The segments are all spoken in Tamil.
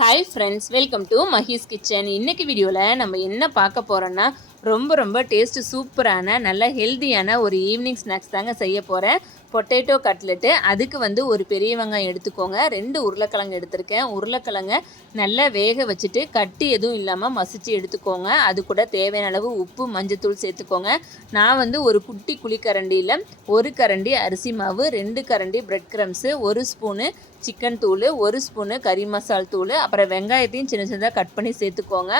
Hi friends welcome to Mahee's kitchen இன்னைக்கு வீடியோவில் நம்ம என்ன பார்க்க போகிறோன்னா ரொம்ப ரொம்ப டேஸ்ட்டு சூப்பரான நல்ல ஹெல்தியான ஒரு ஈவினிங் ஸ்நாக்ஸ் தாங்க செய்ய போகிறேன் பொட்டேட்டோ கட்லெட்டு அதுக்கு வந்து ஒரு பெரிய வெங்காயம் எடுத்துக்கோங்க. ரெண்டு உருளைக்கிழங்கு எடுத்திருக்கேன். உருளைக்கிழங்க நல்லா வேக வச்சுட்டு கட்டி எதுவும் இல்லாமல் மசிச்சு எடுத்துக்கோங்க. அது கூட தேவையான அளவு உப்பு மஞ்சத்தூள் சேர்த்துக்கோங்க. நான் வந்து ஒரு குட்டி குழிக்கரண்டியில் ஒரு கரண்டி அரிசி மாவு ரெண்டு கரண்டி பிரெட் க்ரம்ஸு ஒரு ஸ்பூனு சிக்கன் தூள் ஒரு ஸ்பூனு கறி மசால் தூள் அப்புறம் வெங்காயத்தையும் சின்ன சின்னதாக கட் பண்ணி சேர்த்துக்கோங்க.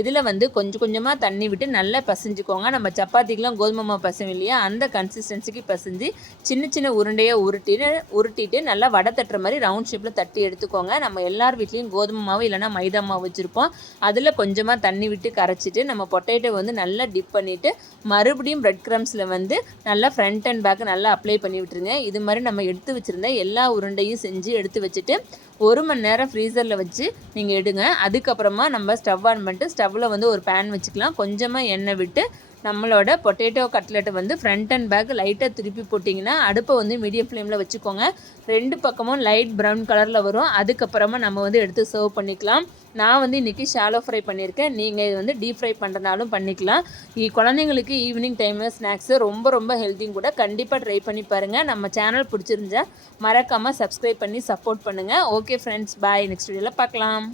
இதில் வந்து கொஞ்சம் கொஞ்சமாக தண்ணி விட்டு நல்லா நல்லா பசைஞ்சுக்கோங்க. நம்ம சப்பாத்திக்கெலாம் கோதுமை மாவு பசையும் இல்லையா அந்த கன்சிஸ்டன்சிக்கு பசைஞ்சு சின்ன சின்ன உருண்டையாக உருட்டின்னு உருட்டிட்டு நல்லா வடை தட்டுற மாதிரி ரவுண்ட் ஷேப்பில் தட்டி எடுத்துக்கோங்க. நம்ம எல்லார் வீட்லேயும் கோதுமை மாவு இல்லைன்னா மைதா மாவு வச்சுருப்போம். அதில் கொஞ்சமாக தண்ணி விட்டு கரைச்சிட்டு நம்ம பொட்டேட்டோ வந்து நல்லா டிப் பண்ணிவிட்டு மறுபடியும் ப்ரெட் க்ரம்ஸில் வந்து நல்லா ஃப்ரண்ட் அண்ட் பேக் நல்லா அப்ளை பண்ணி விட்டுருங்க. இது மாதிரி நம்ம எடுத்து வச்சுருந்த எல்லா உருண்டையும் செஞ்சு எடுத்து வச்சுட்டு ஒரு மணி நேரம் ஃப்ரீசரில் வச்சு நீங்கள் எடுங்க. அதுக்கப்புறமா நம்ம ஸ்டவ் ஆன் பண்ணிட்டு ஸ்டவ்வில் வந்து ஒரு பேன் வச்சுக்கலாம். கொஞ்சமாக எண்ணெய் விட்டு நம்மளோட பொட்டேட்டோ கட்லெட்டை வந்து ஃப்ரண்ட் அண்ட் பேக் லைட்டாக திருப்பி போட்டிங்கன்னா அடுப்பை வந்து மீடியம் ஃப்ளேமில் வச்சுக்கோங்க. ரெண்டு பக்கமும் லைட் ப்ரௌன் கலரில் வரும். அதுக்கப்புறமா நம்ம வந்து எடுத்து சர்வ் பண்ணிக்கலாம். நான் வந்து இன்றைக்கி ஷாலோ ஃப்ரை பண்ணியிருக்கேன். நீங்கள் இது வந்து டீப் ஃப்ரை பண்ணுறனாலும் பண்ணிக்கலாம். இ குழந்தைங்களுக்கு ஈவினிங் டைமில் ஸ்நாக்ஸு ரொம்ப ரொம்ப ஹெல்த்தியும் கூட கண்டிப்பாக ட்ரை பண்ணி பாருங்கள் நம்ம சேனல் பிடிச்சிருந்தா மறக்காமல் சப்ஸ்கிரைப் பண்ணி சப்போர்ட் பண்ணுங்கள் ஓகே ஃப்ரெண்ட்ஸ் பாய் நெக்ஸ்ட் வீடியோவில் பார்க்கலாம்.